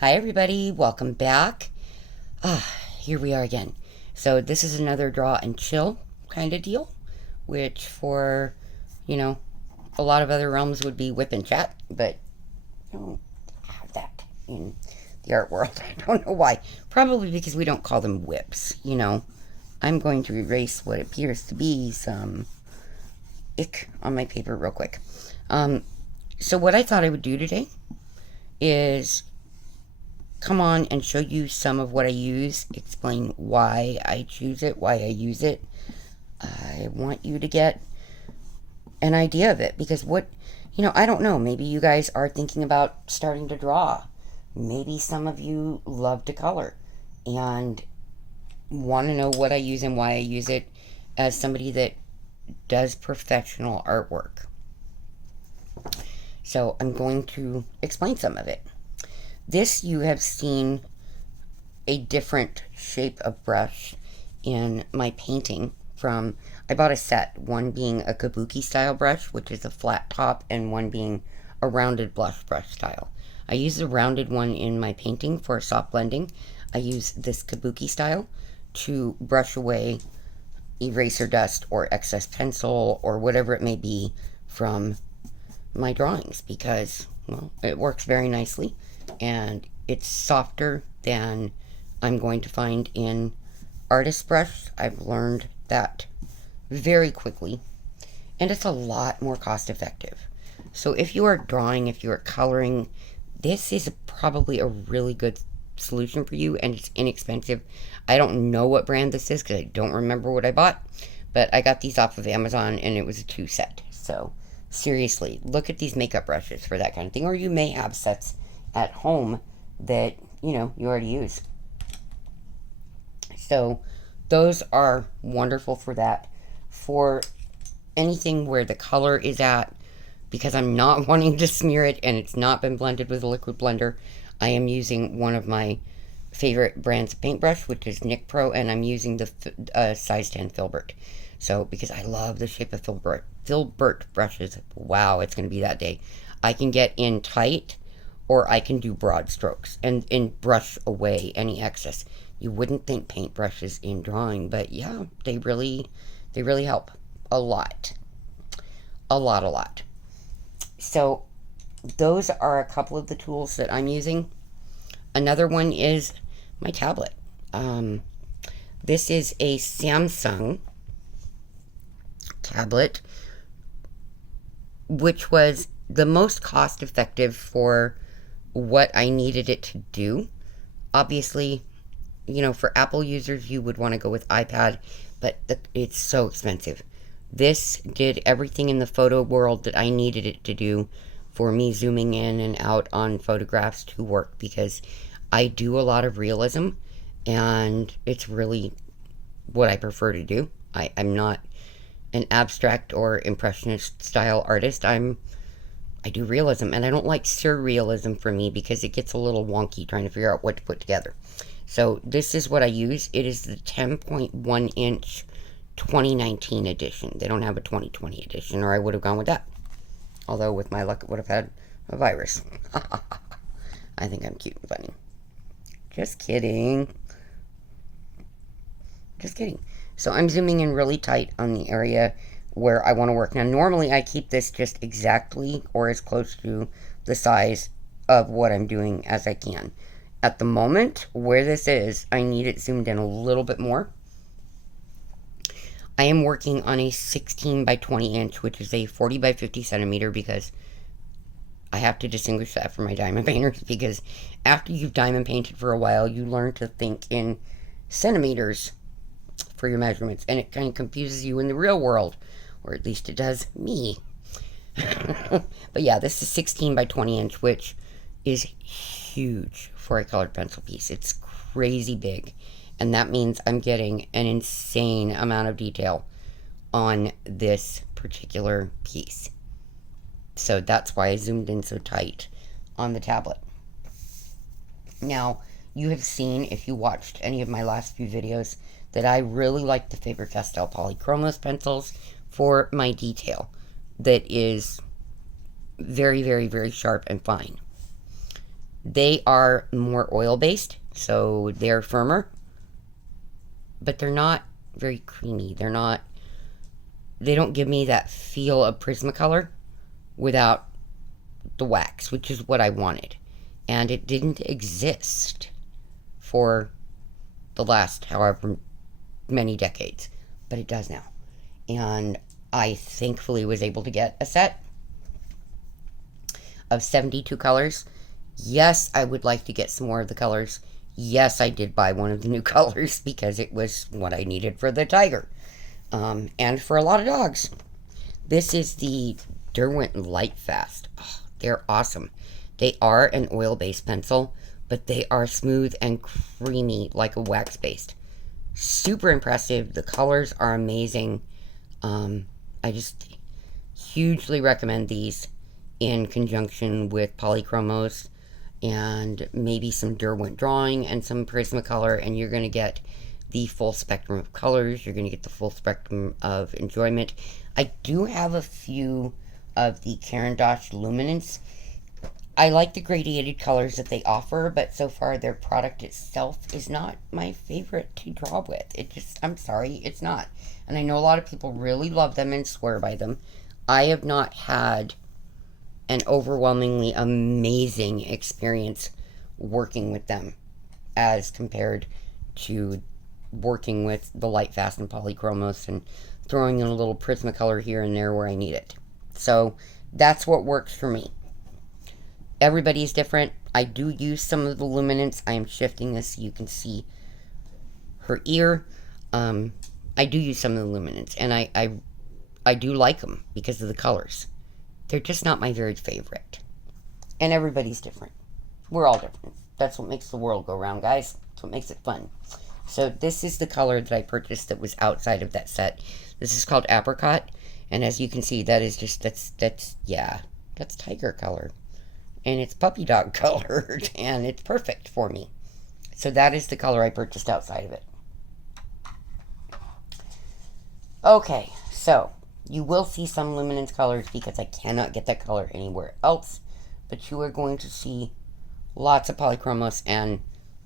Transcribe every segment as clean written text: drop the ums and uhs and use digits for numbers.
Hi, everybody. Welcome back. Here we are again. So, this is another draw and chill kind of deal, which for, you know, a lot of other realms would be whip and chat, but I don't have that in the art world. I don't know why. Probably because we don't call them whips. I'm going to erase what appears to be some ick on my paper real quick. So, what I thought I would do today is come on and show you some of what I use, explain why I choose it, why I use it. I want you to get an idea of it because I don't know. Maybe you guys are thinking about starting to draw. Maybe some of you love to color and want to know what I use and why I use it as somebody that does professional artwork. So I'm going to explain some of it. This you have seen a different shape of brush in my painting from, I bought a set, one being a kabuki style brush, which is a flat top, and one being a rounded blush brush style. I use the rounded one in my painting for soft blending. I use this kabuki style to brush away eraser dust or excess pencil or whatever it may be from my drawings because, well, it works very nicely and it's softer than I'm going to find in artist brush. I've learned that very quickly, and it's a lot more cost effective. So if you are drawing, if you are coloring, this is probably a really good solution for you, and it's inexpensive. I don't know what brand this is because I don't remember what I bought, but I got these off of Amazon and it was a 2 set. So seriously, look at these makeup brushes for that kind of thing, or you may have sets at home that you already use. So those are wonderful for that. For anything where the color is at, because I'm not wanting to smear it and it's not been blended with a liquid blender, I am using one of my favorite brands of paintbrush, which is Nick Pro, and I'm using the size 10 Filbert. So because I love the shape of Filbert brushes. Wow, it's going to be that day. I can get in tight or I can do broad strokes and brush away any excess. You wouldn't think paintbrushes in drawing, but yeah, they really help a lot. A lot. So those are a couple of the tools that I'm using. Another one is my tablet. This is a Samsung tablet, which was the most cost effective for what I needed it to do. Obviously, for Apple users, you would want to go with iPad, but it's so expensive. This did everything in the photo world that I needed it to do for me zooming in and out on photographs to work because I do a lot of realism and it's really what I prefer to do. I'm not an abstract or impressionist style artist. I do realism, and I don't like surrealism for me because it gets a little wonky trying to figure out what to put together. So this is what I use. It is the 10.1 inch 2019 edition. They don't have a 2020 edition, or I would have gone with that. Although with my luck, it would have had a virus. I think I'm cute and funny. Just kidding. So I'm zooming in really tight on the area where I want to work. Now, normally I keep this just exactly or as close to the size of what I'm doing as I can. At the moment, where this is, I need it zoomed in a little bit more. I am working on a 16 by 20 inch, which is a 40 by 50 centimeter, because I have to distinguish that from my diamond painters, because after you've diamond painted for a while, you learn to think in centimeters for your measurements, and it kind of confuses you in the real world, or at least it does me. But yeah, this is 16 by 20 inch, which is huge for a colored pencil piece. It's crazy big, and that means I'm getting an insane amount of detail on this particular piece. So that's why I zoomed in so tight on the tablet. Now, you have seen, if you watched any of my last few videos, that I really like the Faber-Castell Polychromos pencils for my detail that is very, very, very sharp and fine. They are more oil-based, so they're firmer, but they're not very creamy. They don't give me that feel of Prismacolor without the wax, which is what I wanted. And it didn't exist for the last however many decades, but it does now. And I thankfully was able to get a set of 72 colors. Yes, I would like to get some more of the colors. Yes, I did buy one of the new colors because it was what I needed for the tiger. And for a lot of dogs. This is the Derwent Lightfast. Oh, they're awesome. They are an oil-based pencil, but they are smooth and creamy like a wax-based. Super impressive. The colors are amazing. I just hugely recommend these in conjunction with Polychromos and maybe some Derwent drawing and some Prismacolor, and you're going to get the full spectrum of colors. You're going to get the full spectrum of enjoyment. I do have a few of the Caran d'Ache Luminance. I like the gradiated colors that they offer, but so far their product itself is not my favorite to draw with. I'm sorry, it's not. And I know a lot of people really love them and swear by them. I have not had an overwhelmingly amazing experience working with them as compared to working with the Lightfast and Polychromos and throwing in a little Prismacolor here and there where I need it. So that's what works for me. Everybody's different. I do use some of the Luminance. I am shifting this so you can see her ear. I do use some of the Luminance, and I do like them because of the colors. They're just not my very favorite. And everybody's different. We're all different. That's what makes the world go round, guys. That's what makes it fun. So this is the color that I purchased that was outside of that set. This is called Apricot, and as you can see, that is just, that's tiger color. And it's puppy dog colored, and it's perfect for me. So that is the color I purchased outside of it. Okay, so you will see some Luminance colors because I cannot get that color anywhere else, but you are going to see lots of Polychromos and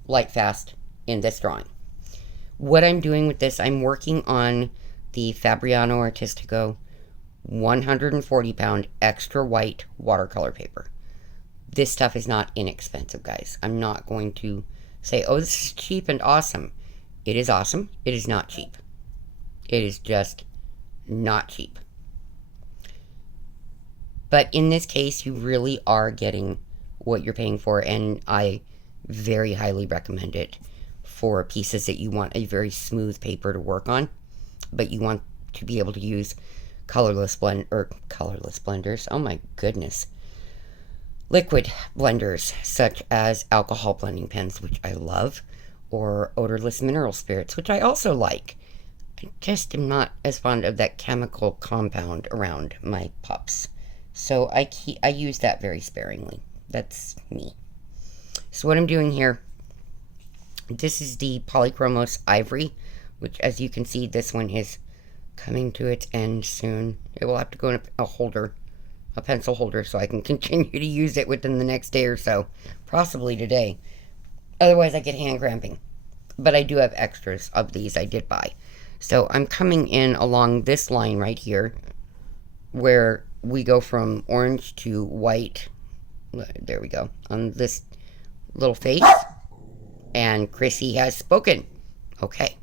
Lightfast in this drawing. What I'm doing with this, I'm working on the Fabriano Artistico 140 pound extra white watercolor paper. This stuff is not inexpensive, guys. I'm not going to say, oh, this is cheap and awesome. It is awesome. It is not cheap. It is just not cheap. But in this case, you really are getting what you're paying for, and I very highly recommend it for pieces that you want a very smooth paper to work on, but you want to be able to use colorless blenders. Oh my goodness. Liquid blenders, such as alcohol blending pens, which I love, or odorless mineral spirits, which I also like. I just am not as fond of that chemical compound around my pups. So I use that very sparingly. That's me. So what I'm doing here, this is the Polychromos Ivory, which as you can see, this one is coming to its end soon. It will have to go in a holder, a pencil holder, so I can continue to use it within the next day or so, possibly today. Otherwise I get hand cramping. But I do have extras of these I did buy. So I'm coming in along this line right here, where we go from orange to white. There we go, on this little face. And Chrissy has spoken. Okay.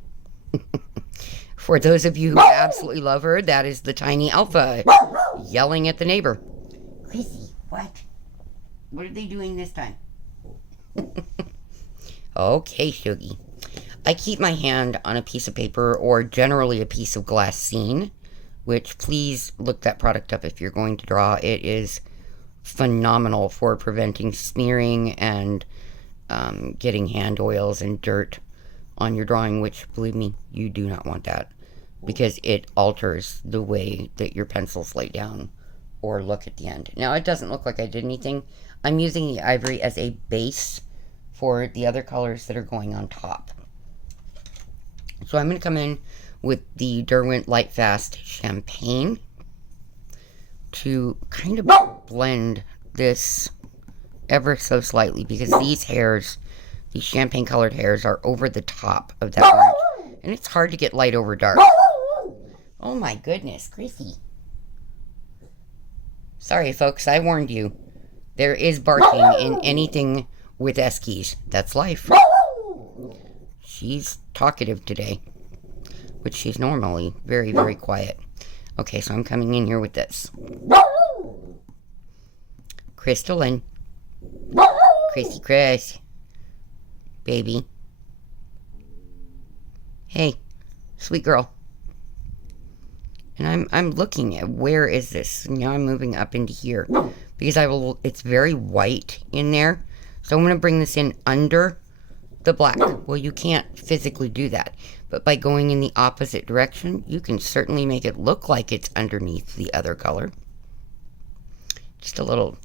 For those of you who absolutely love her, that is the tiny alpha yelling at the neighbor. Chrissy, what? What are they doing this time? Okay, Shuggy. I keep my hand on a piece of paper, or generally a piece of glassine, which please look that product up if you're going to draw. It is phenomenal for preventing smearing and getting hand oils and dirt on your drawing, which, believe me, you do not want that, because it alters the way that your pencils lay down or look at the end. Now, it doesn't look like I did anything. I'm using the ivory as a base for the other colors that are going on top. So I'm going to come in with the Derwent Lightfast Champagne to kind of blend this ever so slightly, because these hairs, these champagne colored hairs, are over the top of that orange. And it's hard to get light over dark. Oh my goodness, Chrissy. Sorry, folks, I warned you. There is barking in anything with Eskies. That's life. She's talkative today, which she's normally very, very quiet. Okay, so I'm coming in here with this. Crystalline. Chrissy Chris. Baby. Hey, sweet girl. And I'm looking at where is this. Now I'm moving up into here because it's very white in there. So I'm going to bring this in under the black. Well, you can't physically do that, but by going in the opposite direction, you can certainly make it look like it's underneath the other color. Just a little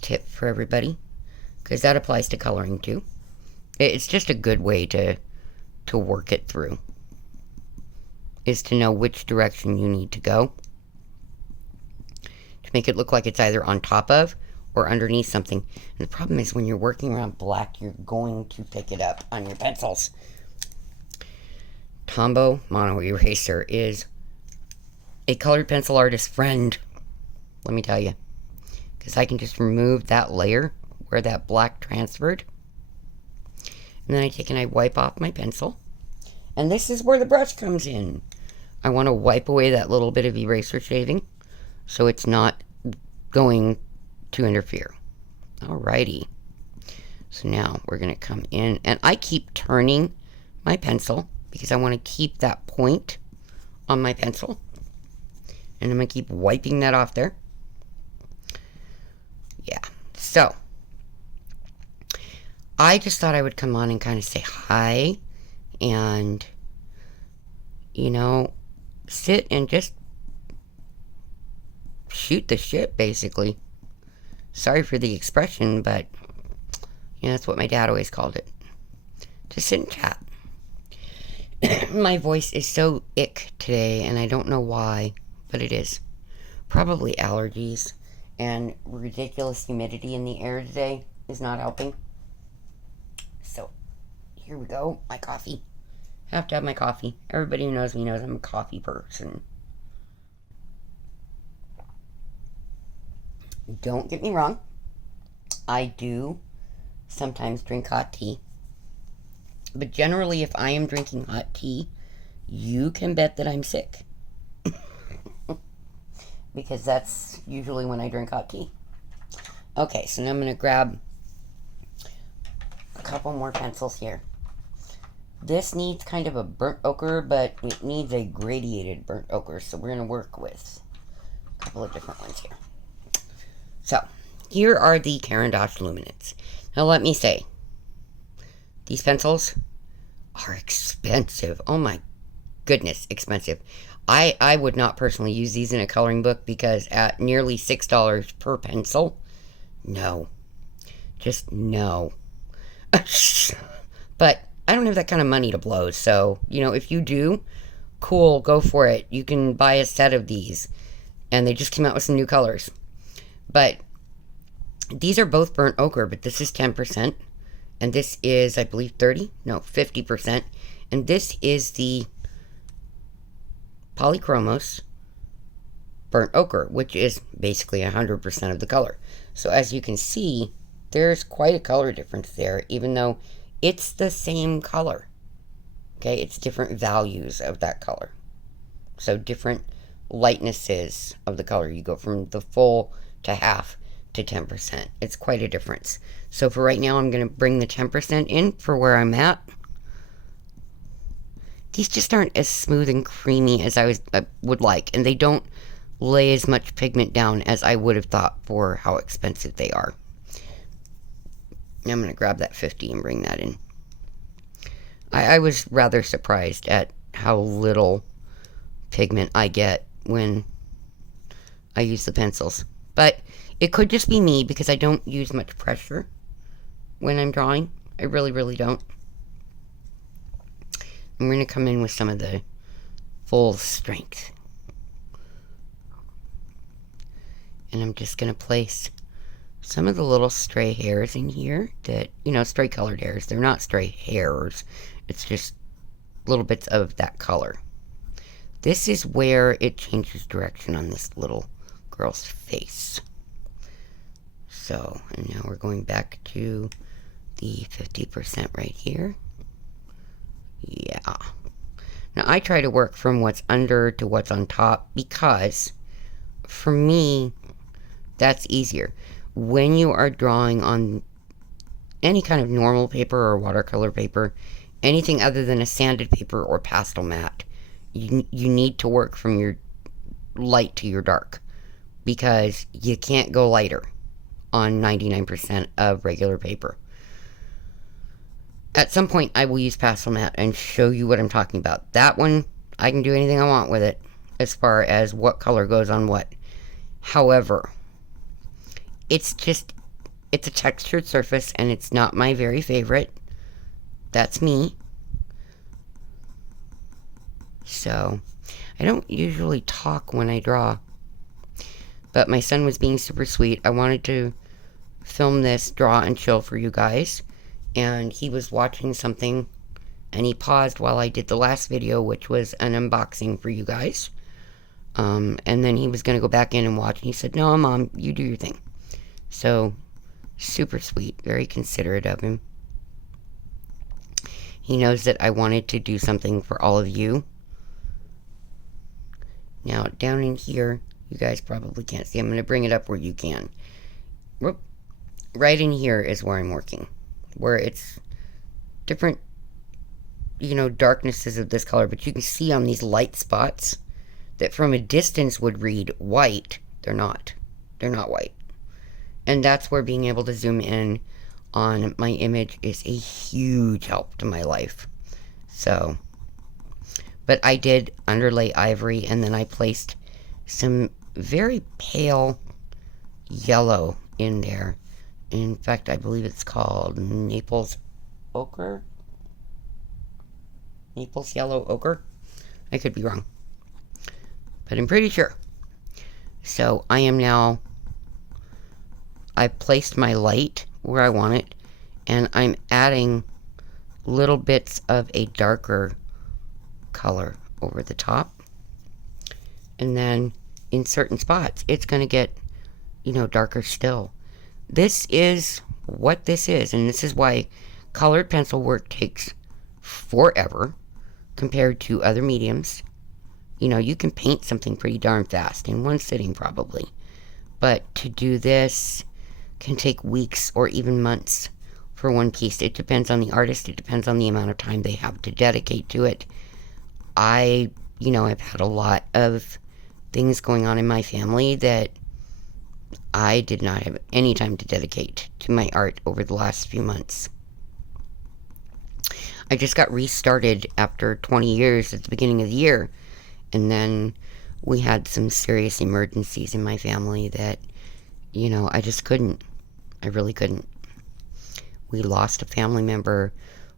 tip for everybody, because that applies to coloring too. It's just a good way to work it through, is to know which direction you need to go to make it look like it's either on top of or underneath something. And the problem is when you're working around black, you're going to pick it up on your pencils. Tombow Mono Eraser is a colored pencil artist friend, let me tell you, because I can just remove that layer where that black transferred, and then I take and I wipe off my pencil. And this is where the brush comes in. I want to wipe away that little bit of eraser shaving so it's not going to interfere. Alrighty. So now we're going to come in, and I keep turning my pencil because I want to keep that point on my pencil. And I'm going to keep wiping that off there. Yeah. So I just thought I would come on and kind of say hi and, you know, sit and just shoot the shit, basically. Sorry for the expression, but, you know, that's what my dad always called it. Just sit and chat. My voice is so ick today, and I don't know why, but it is. Probably allergies, and ridiculous humidity in the air today is not helping. So, here we go. My coffee. Have to have my coffee. Everybody who knows me knows I'm a coffee person. Don't get me wrong. I do sometimes drink hot tea. But generally, if I am drinking hot tea, you can bet that I'm sick. Because that's usually when I drink hot tea. Okay, so now I'm going to grab a couple more pencils here. This needs kind of a burnt ochre, but it needs a gradiated burnt ochre, so we're going to work with a couple of different ones here. So, here are the Caran d'Ache Luminance. Now let me say, these pencils are expensive. Oh my goodness, expensive. I would not personally use these in a coloring book because at nearly $6 per pencil, no. Just no. But I don't have that kind of money to blow, so, you know, if you do, cool, go for it. You can buy a set of these, and they just came out with some new colors. But these are both burnt ochre, but this is 10%, and this is, I believe, 50%, and this is the Polychromos burnt ochre, which is basically 100% of the color. So as you can see, there's quite a color difference there, even though it's the same color. Okay, it's different values of that color. So different lightnesses of the color. You go from the full to half to 10%. It's quite a difference. So for right now, I'm going to bring the 10% in for where I'm at. These just aren't as smooth and creamy as I would like, and they don't lay as much pigment down as I would have thought for how expensive they are. Now I'm going to grab that 50 and bring that in. I was rather surprised at how little pigment I get when I use the pencils. But it could just be me because I don't use much pressure when I'm drawing. I really, really don't. I'm going to come in with some of the full strength. And I'm just going to place some of the little stray hairs in here that, stray colored hairs. They're not stray hairs. It's just little bits of that color. This is where it changes direction on this little girl's face. So, and now we're going back to the 50% right here. Yeah. Now I try to work from what's under to what's on top because for me, that's easier. When you are drawing on any kind of normal paper or watercolor paper, anything other than a sanded paper or pastel mat, you need to work from your light to your dark because you can't go lighter on 99% of regular paper. At some point, I will use pastel mat and show you what I'm talking about. That one, I can do anything I want with it as far as what color goes on what. However, it's a textured surface and it's not my very favorite. That's me. So, I don't usually talk when I draw. But my son was being super sweet. I wanted to film this draw and chill for you guys. And he was watching something and he paused while I did the last video, which was an unboxing for you guys. And then he was going to go back in and watch. And he said, "No, Mom, you do your thing." So, super sweet. Very considerate of him. He knows that I wanted to do something for all of you. Now, down in here, you guys probably can't see. I'm going to bring it up where you can. Whoop. Right in here is where I'm working. Where it's different, darknesses of this color. But you can see on these light spots that from a distance would read white. They're not. They're not white. And that's where being able to zoom in on my image is a huge help to my life. So, but I did underlay ivory and then I placed some very pale yellow in there. In fact, I believe it's called Naples Ochre. Naples Yellow Ochre. I could be wrong, but I'm pretty sure. So I've placed my light where I want it, and I'm adding little bits of a darker color over the top. And then in certain spots, it's going to get, darker still. This is what this is, and this is why colored pencil work takes forever compared to other mediums. You can paint something pretty darn fast in one sitting probably, but to do this can take weeks or even months for one piece. It depends on the artist. It depends on the amount of time they have to dedicate to it. I've had a lot of things going on in my family that I did not have any time to dedicate to my art over the last few months. I just got restarted after 20 years at the beginning of the year, and then we had some serious emergencies in my family that, I just couldn't. I really couldn't. We lost a family member.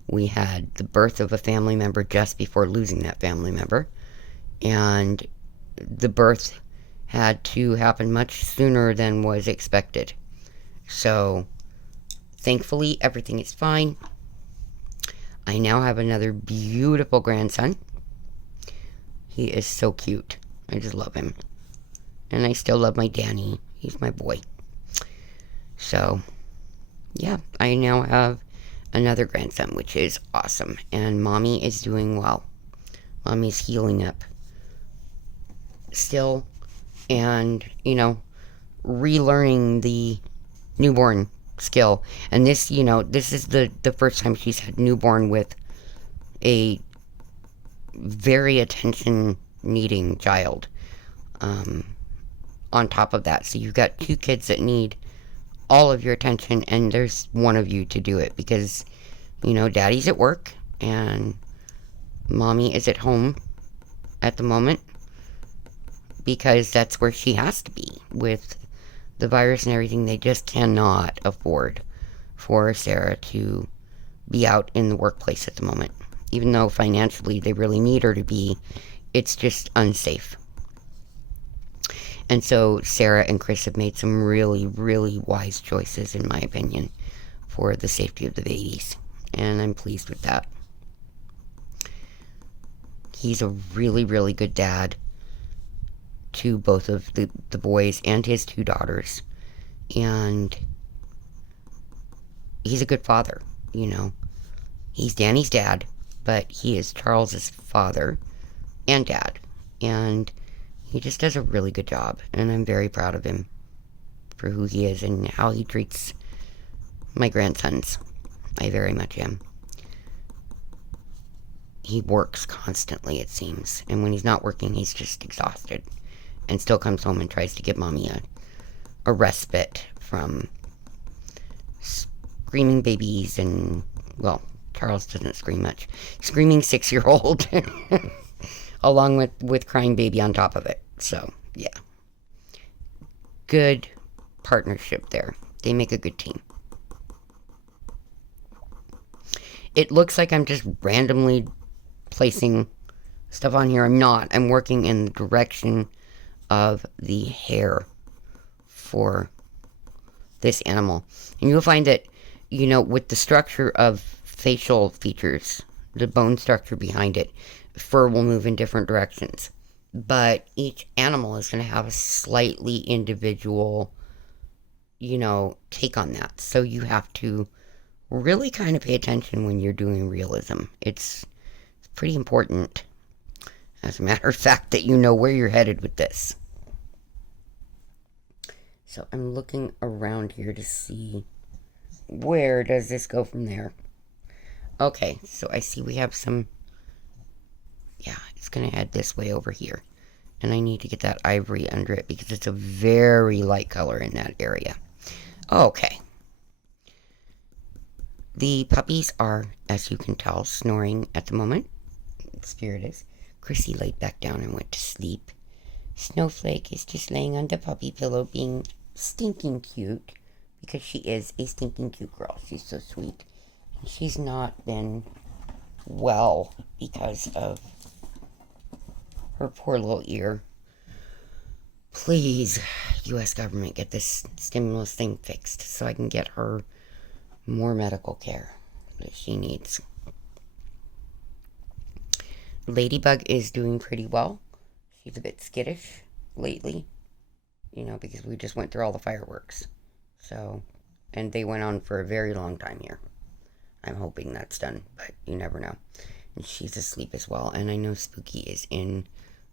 We had the birth of a family member just before losing that family member, and the birth had to happen much sooner than was expected. So, thankfully, everything is fine. I now have another beautiful grandson. He is so cute. I just love him. And I still love my Danny. He's my boy. So, yeah, I now have another grandson, which is awesome. And Mommy is doing well. Mommy's healing up still, and relearning the newborn skill. And this this is the first time she's had newborn with a very attention needing child on top of that. So you've got two kids that need all of your attention, and there's one of you to do it because Daddy's at work and Mommy is at home at the moment, because that's where she has to be with the virus and everything. They just cannot afford for Sarah to be out in the workplace at the moment. Even though financially they really need her to be, it's just unsafe. And so Sarah and Chris have made some really, really wise choices, in my opinion, for the safety of the babies. And I'm pleased with that. He's a really, really good dad to both of the boys and his two daughters. And he's a good father, you know. He's Danny's dad, but he is Charles's father and dad. And he just does a really good job. And I'm very proud of him for who he is and how he treats my grandsons. I very much am. He works constantly, it seems. And when he's not working, he's just exhausted. And still comes home and tries to give mommy a respite from screaming babies and, well, Charles doesn't scream much. Screaming 6-year-old. Along with crying baby on top of it. So, yeah. Good partnership there. They make a good team. It looks like I'm just randomly placing stuff on here. I'm not. I'm working in the direction of the hair for this animal. And you'll find that, you know, with the structure of facial features, the bone structure behind it, fur will move in different directions. But each animal is going to have a slightly individual, you know, take on that. So you have to really kind of pay attention when you're doing realism. It's pretty important, as a matter of fact, that you know where you're headed with this. So I'm looking around here to see where does this go from there. Okay, so I see we have some, yeah, it's going to head this way over here. And I need to get that ivory under it because it's a very light color in that area. Okay. The puppies are, as you can tell, snoring at the moment. Spirit is. Chrissy laid back down and went to sleep. Snowflake is just laying on the puppy pillow being stinking cute because she is a stinking cute girl. She's so sweet. And she's not been well because of her poor little ear. Please, U.S. government, get this stimulus thing fixed so I can get her more medical care that she needs. Ladybug is doing pretty well. She's a bit skittish lately, you know, because we just went through all the fireworks. So, and they went on for a very long time here. I'm hoping that's done, but you never know. And she's asleep as well. And I know Spooky is in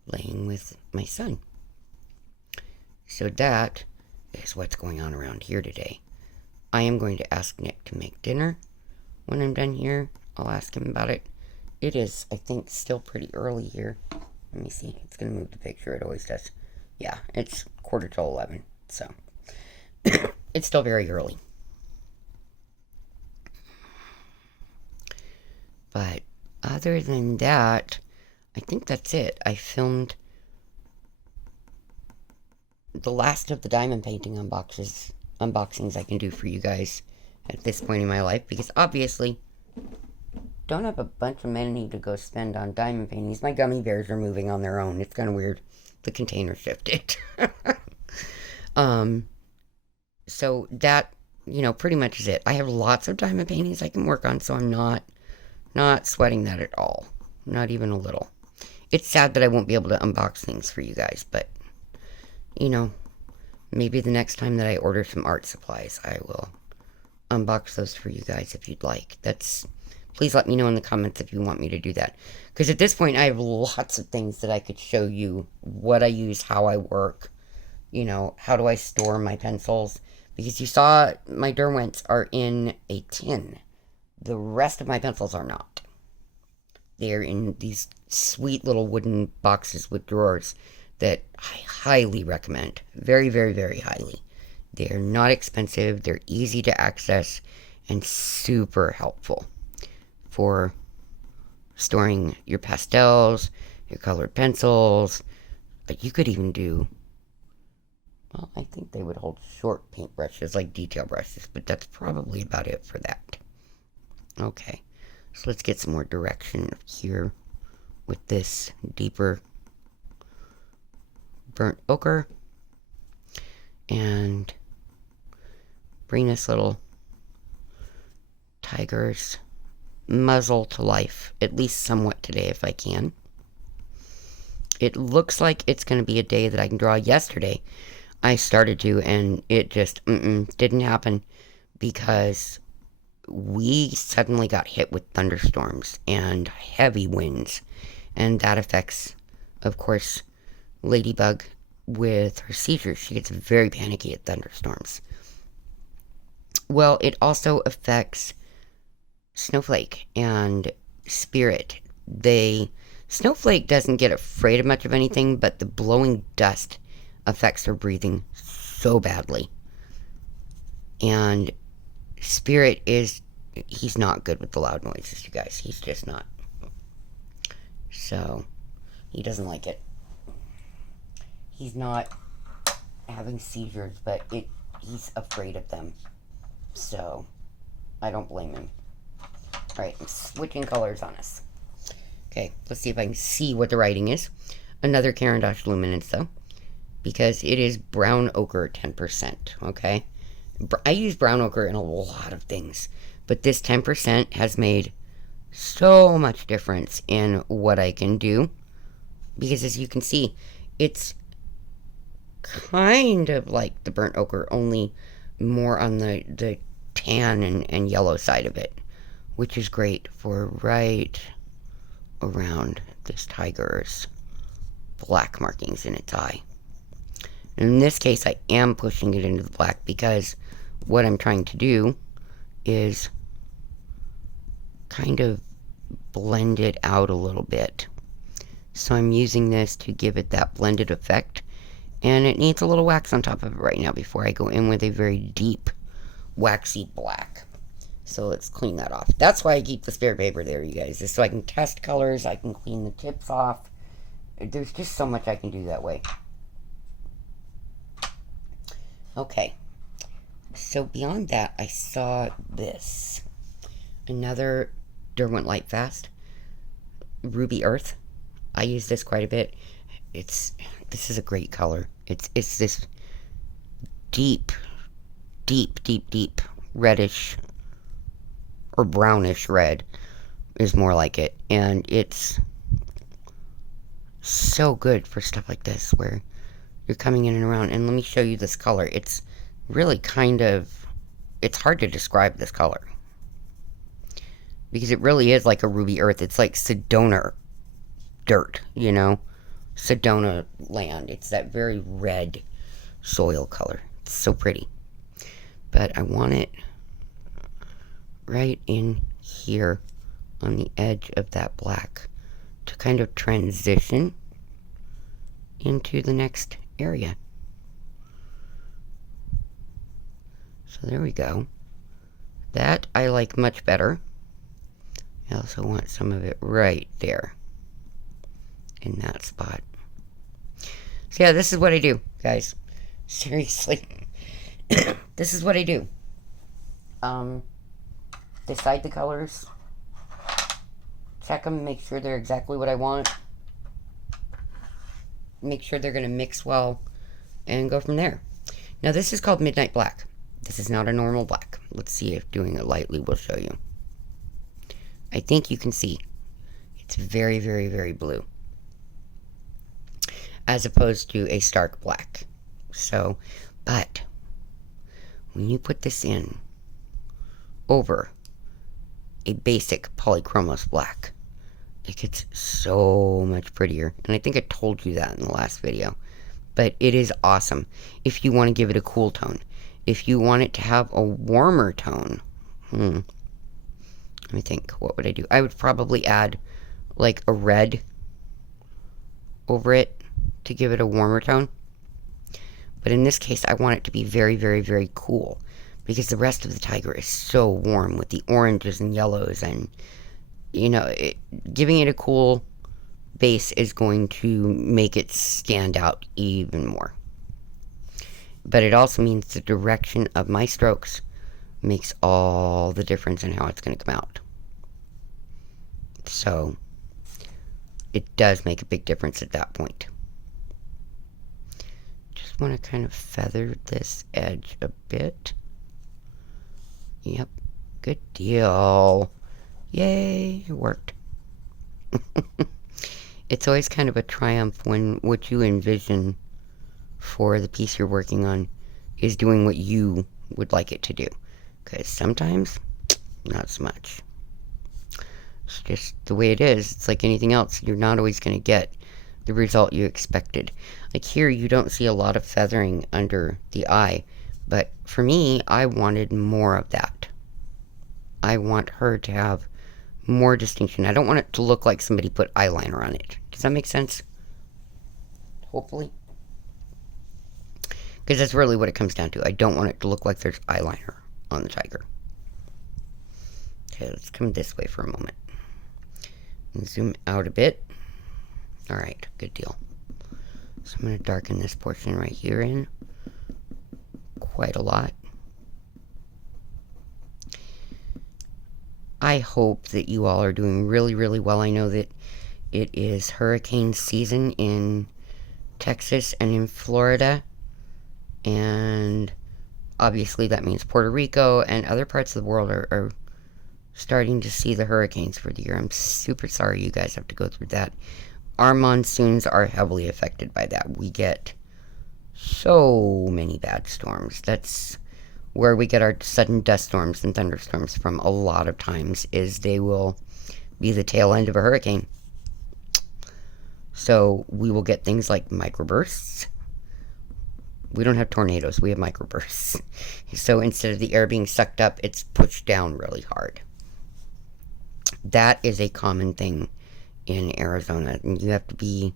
laying with my son. So that is what's going on around here today. I am going to ask Nick to make dinner when I'm done here. I'll ask him about it. It is, I think, still pretty early here. Let me see. It's going to move the picture. It always does. Yeah, it's 11:15. So, it's still very early. But other than that, I think that's it. I filmed the last of the diamond painting unboxings I can do for you guys at this point in my life. Because obviously, don't have a bunch of money to go spend on diamond paintings. My gummy bears are moving on their own. It's kind of weird. The container shifted. So that, you know, pretty much is it. I have lots of diamond paintings I can work on, so I'm not sweating that at all. Not even a little. It's sad that I won't be able to unbox things for you guys, but, you know, maybe the next time that I order some art supplies, I will unbox those for you guys if you'd like. Please let me know in the comments if you want me to do that. Because at this point, I have lots of things that I could show you. What I use, how I work. You know, how do I store my pencils. Because you saw my Derwents are in a tin. The rest of my pencils are not. They're in these sweet little wooden boxes with drawers that I highly recommend. Very, very, very highly. They're not expensive. They're easy to access and super helpful for storing your pastels, your colored pencils. You could even do, well, I think they would hold short paintbrushes like detail brushes, but that's probably about it for that. Okay, so let's get some more direction here with this deeper burnt ochre. and bring this little tiger's muzzle to life, at least somewhat today if I can. It looks like it's going to be a day that I can draw. Yesterday I started to, and it just didn't happen because we suddenly got hit with thunderstorms and heavy winds, and that affects, of course, Ladybug with her seizures. She gets very panicky at thunderstorms. Well, it also affects Snowflake and Spirit. Snowflake doesn't get afraid of much of anything, but the blowing dust affects her breathing so badly. And Spirit he's not good with the loud noises, you guys. He's just not. So, he doesn't like it. He's not having seizures, but he's afraid of them. So, I don't blame him. Alright, I'm switching colors on us. Okay, let's see if I can see what the writing is. Another Caran d'Ache Luminance, though, because it is brown ochre 10%, okay? I use brown ochre in a lot of things, but this 10% has made so much difference in what I can do, because as you can see, it's kind of like the burnt ochre, only more on the tan and yellow side of it, which is great for right around this tiger's black markings in its eye. In this case, I am pushing it into the black because what I'm trying to do is kind of blend it out a little bit. So I'm using this to give it that blended effect, and it needs a little wax on top of it right now before I go in with a very deep waxy black. So let's clean that off. That's why I keep the spare paper there, you guys, is so I can test colors, I can clean the tips off. There's just so much I can do that way. Okay, so beyond that, I saw this. Another Derwent Lightfast, Ruby Earth. I use this quite a bit. This is a great color. It's this deep reddish or brownish red is more like it, and it's so good for stuff like this where you're coming in and around. And let me show you this color. It's really it's hard to describe this color because it really is like a ruby earth. It's like Sedona dirt, you know, Sedona land. It's that very red soil color. It's so pretty, but I want it right in here on the edge of that black to kind of transition into the next area. So there we go. That I like much better. I also want some of it right there in that spot. So yeah, this is what I do, guys. Seriously. This is what I do. Decide the colors, check them, make sure they're exactly what I want, make sure they're going to mix well, and go from there. Now this is called Midnight Black. This is not a normal black. Let's see if doing it lightly will show you. I think you can see it's very, very, very blue, as opposed to a stark black. So, but when you put this in over a basic polychromos black, it gets so much prettier. And I think I told you that in the last video, but it is awesome. If you want to give it a cool tone, if you want it to have a warmer tone, let me think, what would I do? I would probably add like a red over it to give it a warmer tone. But in this case, I want it to be very, very, very cool, because the rest of the tiger is so warm with the oranges and yellows, and, you know, giving it a cool base is going to make it stand out even more. But it also means the direction of my strokes makes all the difference in how it's going to come out. So it does make a big difference at that point. Just want to kind of feather this edge a bit. Yep, good deal. Yay, it worked. It's always kind of a triumph when what you envision for the piece you're working on is doing what you would like it to do. Because sometimes, not so much. It's just the way it is. It's like anything else. You're not always going to get the result you expected. Like here, you don't see a lot of feathering under the eye. But for me, I wanted more of that. I want her to have more distinction. I don't want it to look like somebody put eyeliner on it. Does that make sense? Hopefully. Because that's really what it comes down to. I don't want it to look like there's eyeliner on the tiger. Okay, let's come this way for a moment. And zoom out a bit. Alright, good deal. So I'm going to darken this portion right here in quite a lot. I hope that you all are doing really, really well. I know that it is hurricane season in Texas and in Florida. And obviously that means Puerto Rico and other parts of the world are starting to see the hurricanes for the year. I'm super sorry you guys have to go through that. Our monsoons are heavily affected by that. We get so many bad storms. That's where we get our sudden dust storms and thunderstorms from a lot of times, is they will be the tail end of a hurricane. So we will get things like microbursts. We don't have tornadoes, we have microbursts. So instead of the air being sucked up, it's pushed down really hard. That is a common thing in Arizona. And you have to be,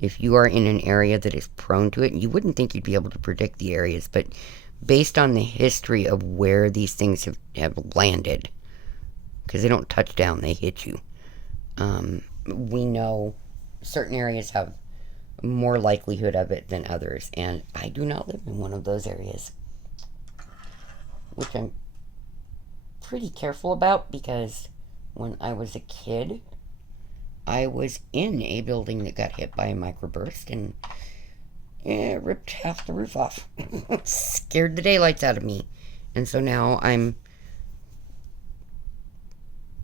if you are in an area that is prone to it, you wouldn't think you'd be able to predict the areas, but based on the history of where these things have landed, because they don't touch down, they hit you. We know certain areas have more likelihood of it than others, and I do not live in one of those areas, which I'm pretty careful about, because when I was a kid, I was in a building that got hit by a microburst, and it ripped half the roof off. Scared the daylights out of me. And so now I'm,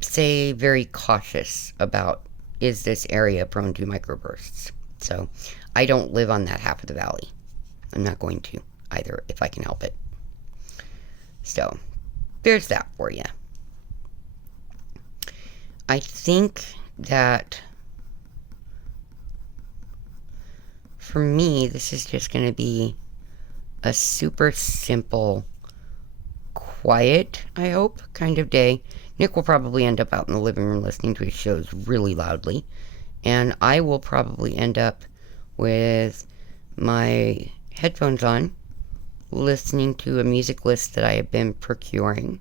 say, very cautious about, is this area prone to microbursts? So I don't live on that half of the valley. I'm not going to either, if I can help it. So there's that for you. I think that for me, this is just going to be a super simple, quiet, I hope, kind of day. Nick will probably end up out in the living room listening to his shows really loudly. And I will probably end up with my headphones on, listening to a music list that I have been procuring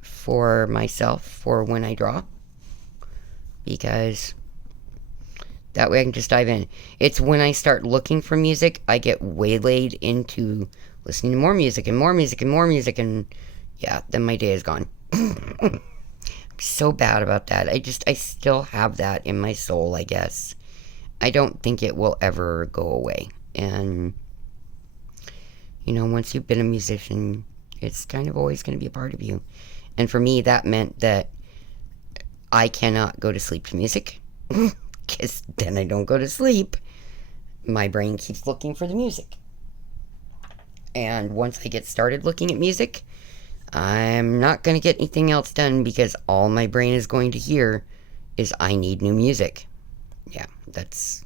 for myself for when I draw. Because that way I can just dive in. It's when I start looking for music, I get waylaid into listening to more music and more music and more music, and yeah, then my day is gone. I'm so bad about that. I still have that in my soul, I guess. I don't think it will ever go away. And, you know, once you've been a musician, it's kind of always going to be a part of you. And for me, that meant that I cannot go to sleep to music, because then I don't go to sleep. My brain keeps looking for the music. And once I get started looking at music, I'm not going to get anything else done, because all my brain is going to hear is, I need new music. Yeah, that's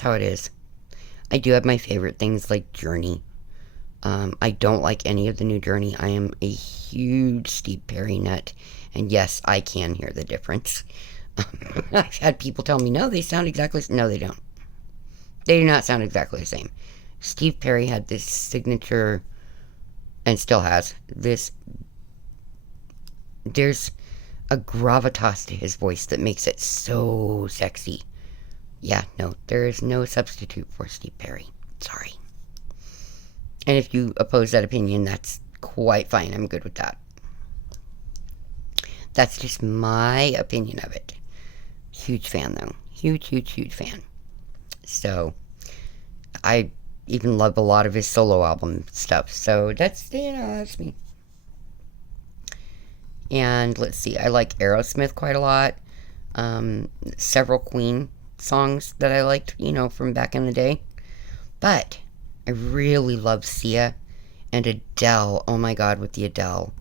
how it is. I do have my favorite things like Journey. I don't like any of the new Journey. I am a huge Steve Perry nut. And yes, I can hear the difference. I've had people tell me, no, they sound exactly... No, they don't. They do not sound exactly the same. Steve Perry had this signature, and still has, this... There's a gravitas to his voice that makes it so sexy. Yeah, no, there is no substitute for Steve Perry. Sorry. And if you oppose that opinion, that's quite fine. I'm good with that. That's just my opinion of it. Huge fan, though. Huge, huge, huge fan. So, I even love a lot of his solo album stuff. So that's, that's me. And let's see, I like Aerosmith quite a lot. Several Queen songs that I liked, from back in the day. But I really love Sia and Adele. Oh my god, with the Adele.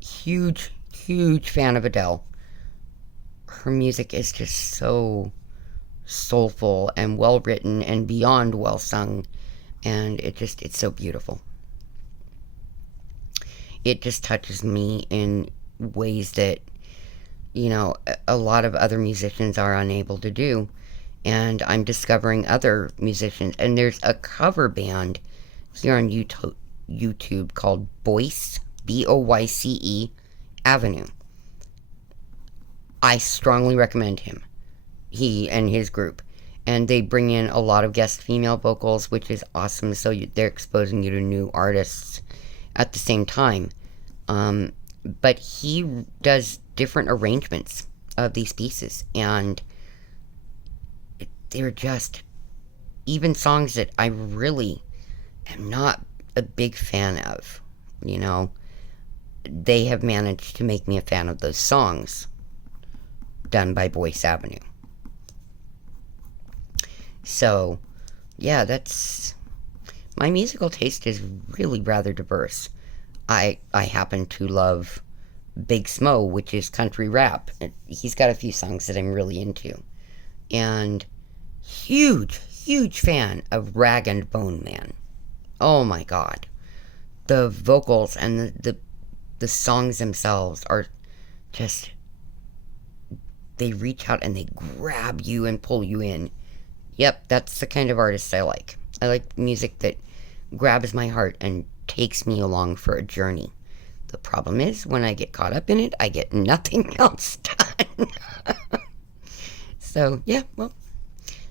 Huge, huge fan of Adele. Her music is just so soulful and well written and beyond well sung. And it's so beautiful. It just touches me in ways that, a lot of other musicians are unable to do. And I'm discovering other musicians. And there's a cover band here on YouTube called Boyce, Boyce Avenue. I strongly recommend him. He and his group. And they bring in a lot of guest female vocals, which is awesome. So they're exposing you to new artists at the same time. But he does different arrangements of these pieces. And they're just even songs that I really am not a big fan of. They have managed to make me a fan of those songs done by Boyce Avenue. So, yeah, that's my musical taste is really rather diverse. I happen to love Big Smo, which is country rap. He's got a few songs that I'm really into. And huge, huge fan of Rag and Bone Man. Oh my god. The vocals and the songs themselves are just, they reach out and they grab you and pull you in. Yep, that's the kind of artist I like. I like music that grabs my heart and takes me along for a journey. The problem is, when I get caught up in it, I get nothing else done. So, yeah, well.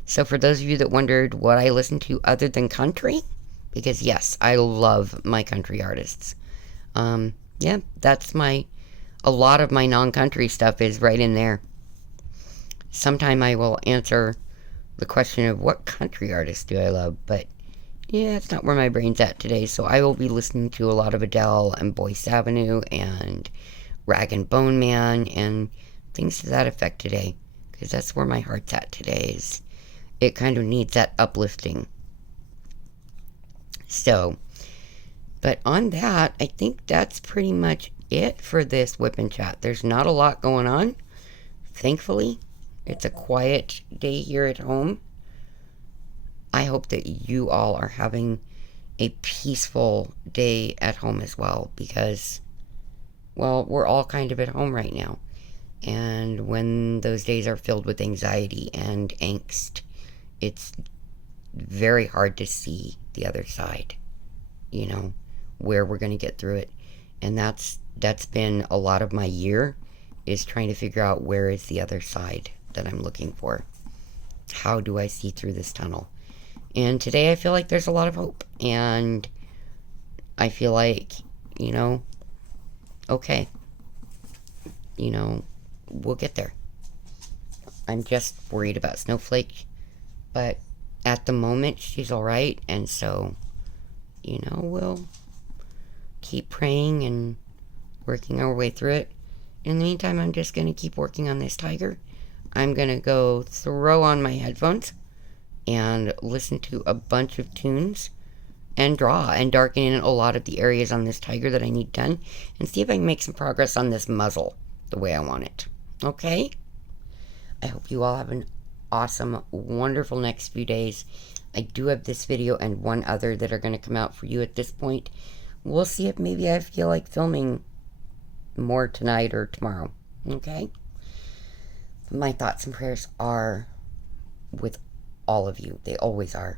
So for those of you that wondered what I listen to other than country, because yes, I love my country artists. Yeah, that's a lot of my non-country stuff is right in there. Sometime I will answer the question of what country artists do I love, but yeah, it's not where my brain's at today. So I will be listening to a lot of Adele and Boyce Avenue and Rag and Bone Man and things to that effect today, because that's where my heart's at today. It kind of needs that uplifting. So, but on that, I think that's pretty much it for this Whip and Chat. There's not a lot going on, thankfully. It's a quiet day here at home. I hope that you all are having a peaceful day at home as well, because, well, we're all kind of at home right now. And when those days are filled with anxiety and angst, it's very hard to see the other side, where we're going to get through it. And that's been a lot of my year, is trying to figure out where is the other side that I'm looking for. How do I see through this tunnel? And today I feel like there's a lot of hope. And I feel like, okay, we'll get there. I'm just worried about Snowflake. But at the moment, she's alright. And so, we'll keep praying and working our way through it. In the meantime, I'm just going to keep working on this tiger. I'm going to go throw on my headphones and listen to a bunch of tunes and draw and darken in a lot of the areas on this tiger that I need done, and see if I can make some progress on this muzzle the way I want it. Okay? I hope you all have an awesome, wonderful next few days. I do have this video and one other that are going to come out for you at this point. We'll see if maybe I feel like filming more tonight or tomorrow. Okay? My thoughts and prayers are with all of you. They always are.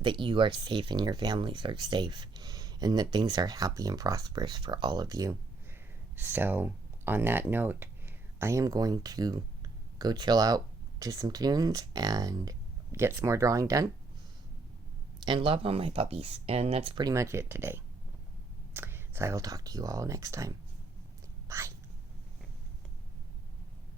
That you are safe and your families are safe, and that things are happy and prosperous for all of you. So, on that note, I am going to go chill out to some tunes and get some more drawing done and love on my puppies. And that's pretty much it today. So I will talk to you all next time.